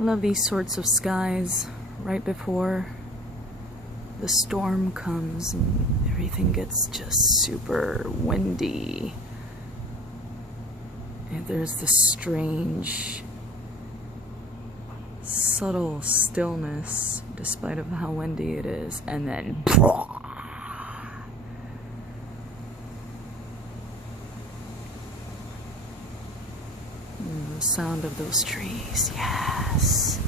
Love these sorts of skies right before the storm comes and everything gets just super windy. And there's this strange, subtle stillness despite of how windy it is, and then the sound of those trees, yes.